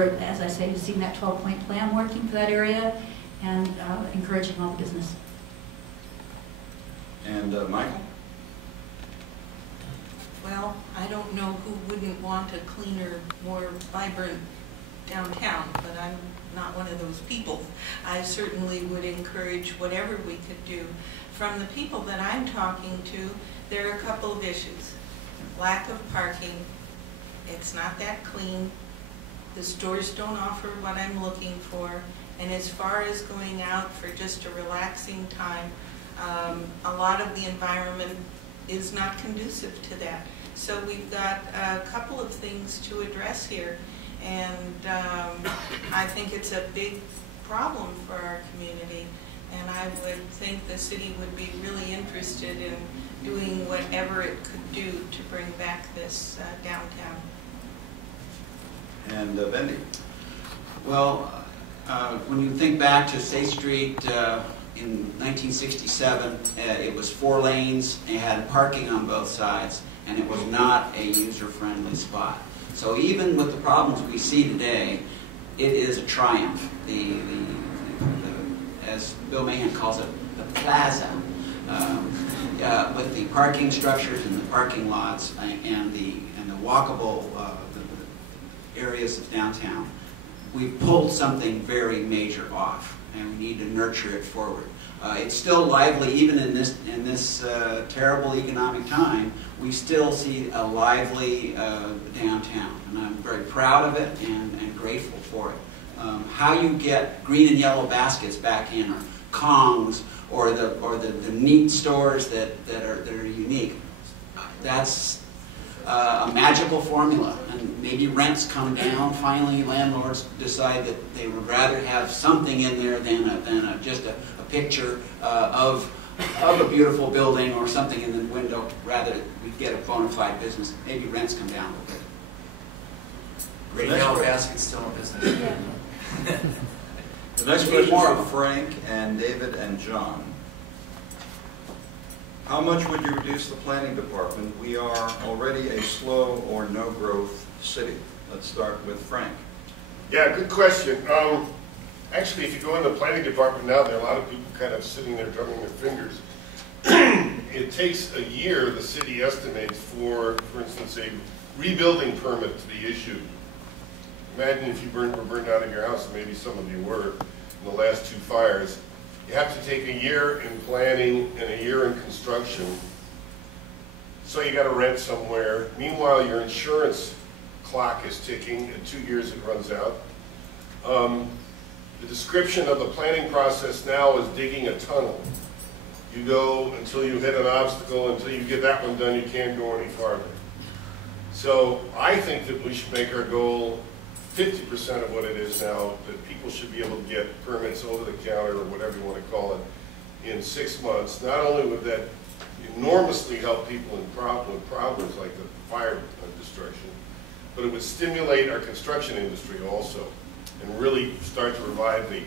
as I say, seeing that 12-point plan working for that area and encouraging all the business. And Michael? Well, I don't know who wouldn't want a cleaner, more vibrant downtown, but I'm not one of those people. I certainly would encourage whatever we could do. From the people that I'm talking to, there are a couple of issues. Lack of parking. It's not that clean. The stores don't offer what I'm looking for. And as far as going out for just a relaxing time, a lot of the environment is not conducive to that. So we've got a couple of things to address here. And I think it's a big problem for our community. And I would think the city would be really interested in doing whatever it could do to bring back this downtown. And Bendy? Well, when you think back to State Street in 1967, it was 4 lanes, it had parking on both sides, and it was not a user-friendly spot. So even with the problems we see today, it is a triumph. As Bill Mahan calls it, the plaza, with the parking structures and the parking lots and the walkable areas of downtown, we pulled something very major off, and we need to nurture it forward. It's still lively, even in this terrible economic time. We still see a lively downtown, and I'm very proud of it and grateful for it. How you get green and yellow baskets back in, or Kongs, or the neat stores that are unique. That's a magical formula, and maybe rents come down. Finally, landlords decide that they would rather have something in there than just a picture of a beautiful building or something in the window. Rather, we get a bona fide business. Maybe rents come down a little bit. Green and yellow basket's still in business. Yeah. The next question is for Frank and David and John. How much would you reduce the planning department? We are already a slow or no growth city. Let's start with Frank. Yeah, good question. Actually, if you go in the planning department now, there are a lot of people kind of sitting there drumming their fingers. It takes a year, the city estimates, for instance, a rebuilding permit to be issued. Imagine if you were burned out of your house, and maybe some of you were in the last 2 fires. You have to take a year in planning and a year in construction. So you got to rent somewhere. Meanwhile, your insurance clock is ticking. In 2 years, it runs out. The description of the planning process now is digging a tunnel. You go until you hit an obstacle. Until you get that one done, you can't go any farther. So I think that we should make our goal 50% of what it is now, that people should be able to get permits over the counter, or whatever you want to call it, in 6 months. Not only would that enormously help people with problems like the fire destruction, but it would stimulate our construction industry also, and really start to revive the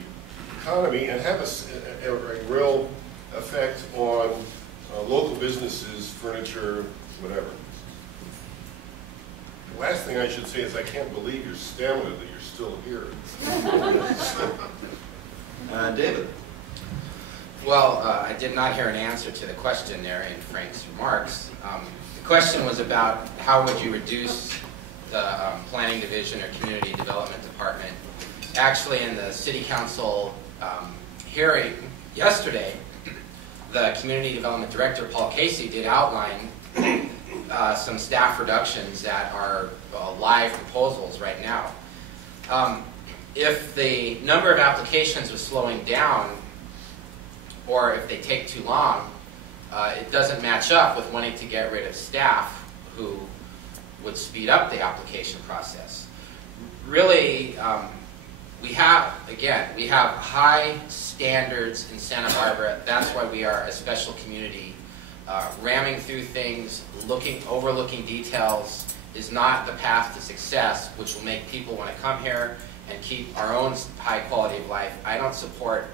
economy and have a real effect on local businesses, furniture, whatever. The last thing I should say is I can't believe your stamina that you're still here. David. Well, I did not hear an answer to the question there in Frank's remarks. The question was about how would you reduce the planning division or community development department. Actually, in the city council hearing yesterday, the community development director, Paul Casey, did outline some staff reductions that are live proposals right now. If the number of applications was slowing down, or if they take too long, it doesn't match up with wanting to get rid of staff who would speed up the application process. Really, we have high standards in Santa Barbara. That's why we are a special community. Ramming through things, overlooking details is not the path to success, which will make people want to come here and keep our own high quality of life. I don't support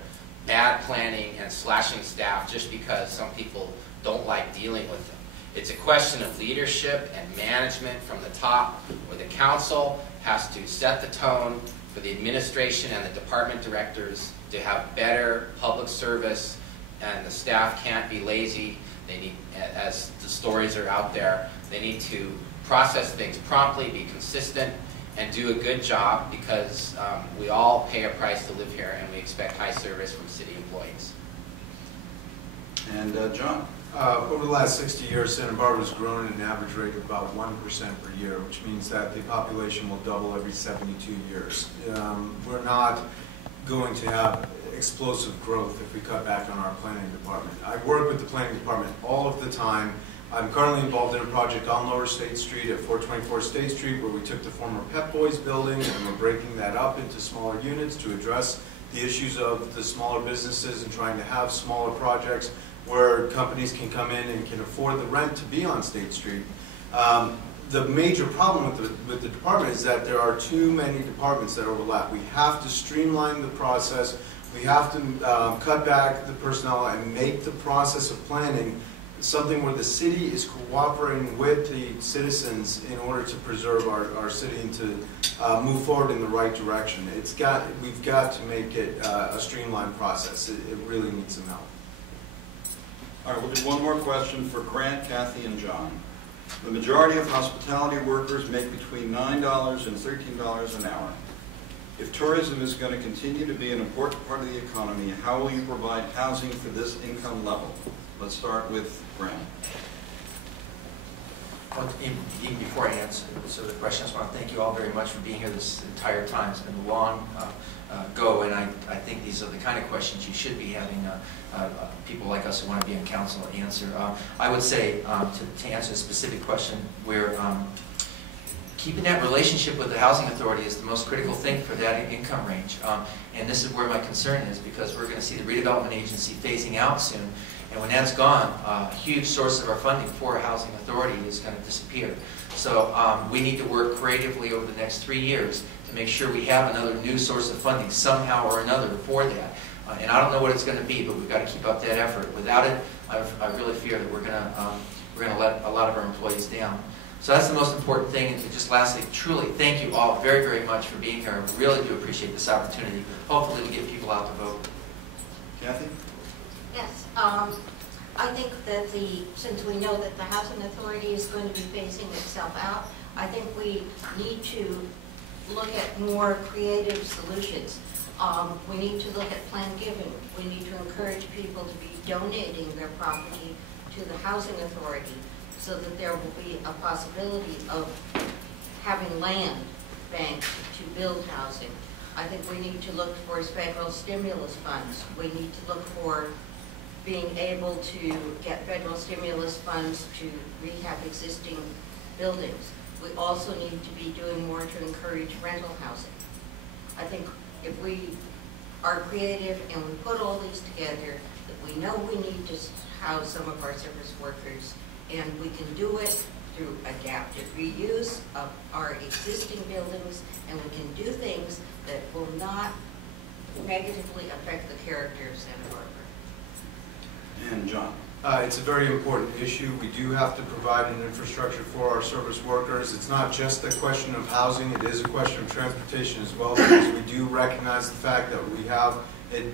bad planning and slashing staff just because some people don't like dealing with them. It's a question of leadership and management from the top, where the council has to set the tone for the administration and the department directors to have better public service, and the staff can't be lazy. They need, as the stories are out there, they need to process things promptly, be consistent, and do a good job, because we all pay a price to live here, and we expect high service from city employees. And John? Over the last 60 years, Santa Barbara has grown at an average rate of about 1% per year, which means that the population will double every 72 years. We're not going to have explosive growth if we cut back on our planning department. I work with the planning department all of the time. I'm currently involved in a project on Lower State Street at 424 State Street, where we took the former Pep Boys building and we're breaking that up into smaller units to address the issues of the smaller businesses and trying to have smaller projects where companies can come in and can afford the rent to be on State Street. The major problem with the department is that there are too many departments that overlap. We have to streamline the process. We have to cut back the personnel and make the process of planning something where the city is cooperating with the citizens in order to preserve our city and to move forward in the right direction. We've got to make it a streamlined process. It really needs some help. All right, we'll do one more question for Grant, Kathy, and John. The majority of hospitality workers make between $9 and $13 an hour. If tourism is going to continue to be an important part of the economy, how will you provide housing for this income level? Let's start with Grant. Well, even before I answer the question, I just want to thank you all very much for being here this entire time. It's been a long go, and I think these are the kind of questions you should be having people like us who want to be on council answer. I would say, to answer a specific question, we're keeping that relationship with the housing authority is the most critical thing for that income range. And this is where my concern is, because we're going to see the redevelopment agency phasing out soon. And when that's gone, a huge source of our funding for a housing authority is going to disappear. So we need to work creatively over the next 3 years to make sure we have another new source of funding somehow or another for that. And I don't know what it's going to be, but we've got to keep up that effort. Without it, I really fear that we're going to let a lot of our employees down. So that's the most important thing. And just lastly, truly, thank you all very, very much for being here. I really do appreciate this opportunity. Hopefully we get people out to vote. Kathy? Yes. I think that since we know that the housing authority is going to be phasing itself out, I think we need to look at more creative solutions. We need to look at planned giving. We need to encourage people to be donating their property to the housing authority so that there will be a possibility of having land banked to build housing. I think we need to look for federal stimulus funds. We need to look for being able to get federal stimulus funds to rehab existing buildings. We also need to be doing more to encourage rental housing. I think if we are creative and we put all these together, that we know we need to house some of our service workers, and we can do it through adaptive reuse of our existing buildings, and we can do things that will not negatively affect the character of Santa Barbara. And John? It's a very important issue. We do have to provide an infrastructure for our service workers. It's not just a question of housing, it is a question of transportation as well, because we do recognize the fact that we have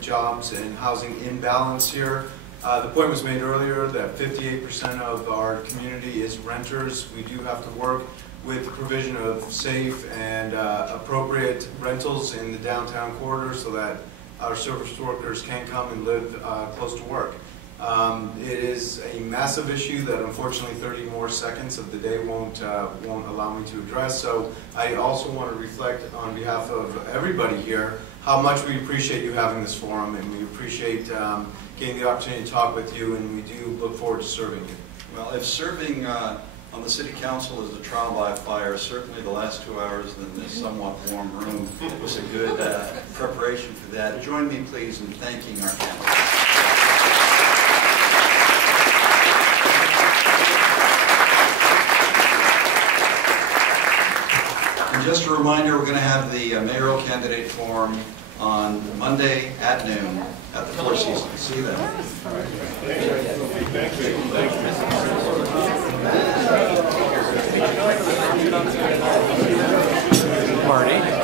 jobs and housing imbalance here. The point was made earlier that 58% of our community is renters. We do have to work with the provision of safe and appropriate rentals in the downtown corridor so that our service workers can come and live close to work. It is a massive issue that unfortunately 30 more seconds of the day won't allow me to address. So I also want to reflect on behalf of everybody here how much we appreciate you having this forum, and we appreciate getting the opportunity to talk with you, and we do look forward to serving you. Well, if serving on the City Council is a trial by fire, certainly the last 2 hours in this somewhat warm room was a good preparation for that. Join me, please, in thanking our panelists. And just a reminder, we're going to have the mayoral candidate forum on Monday at noon at the Four Seasons. See you then. Thank you. party.